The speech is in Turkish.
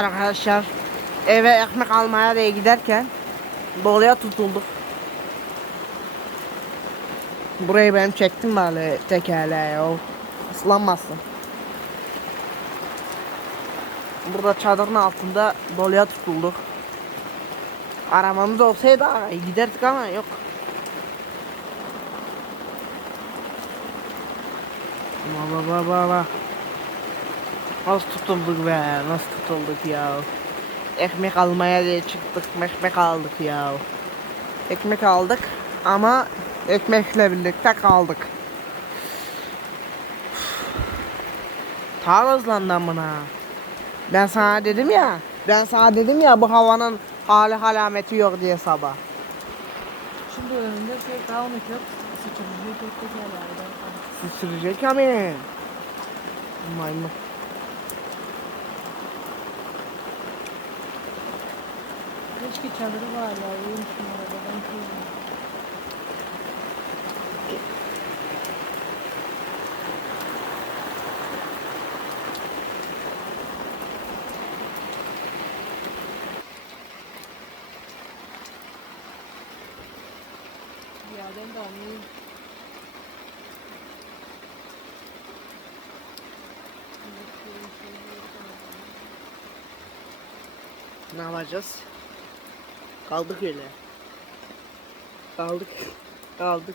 Arkadaşlar eve ekmek almaya diye giderken doluya tutulduk. Burayı ben çektim böyle tekerleğe o ıslanmasın. Burada çadırın altında doluya tutulduk. Arabamız olsaydı giderdik ama yok. Baba baba baba. Nasıl tutulduk be? Nasıl tutulduk ya? Ekmek almaya diye çıktık. Ekmek aldık ya. Ekmek aldık ama ekmekle birlikte kaldık. Ta hızlandı amına. Ben sana dedim ya. Ben sana dedim ya bu havanın hali alameti yok diye sabah. Şimdi önünde şey. Sıçrayıcı çok güzel abi. Sıçrayacak amin. Maymun. Keşke çadırı var ya. İyiymiş bunlar. Ben koyayım. Ya ben de anlayayım. Ne yapacağız? Kaldık öyle. Kaldık. Kaldık.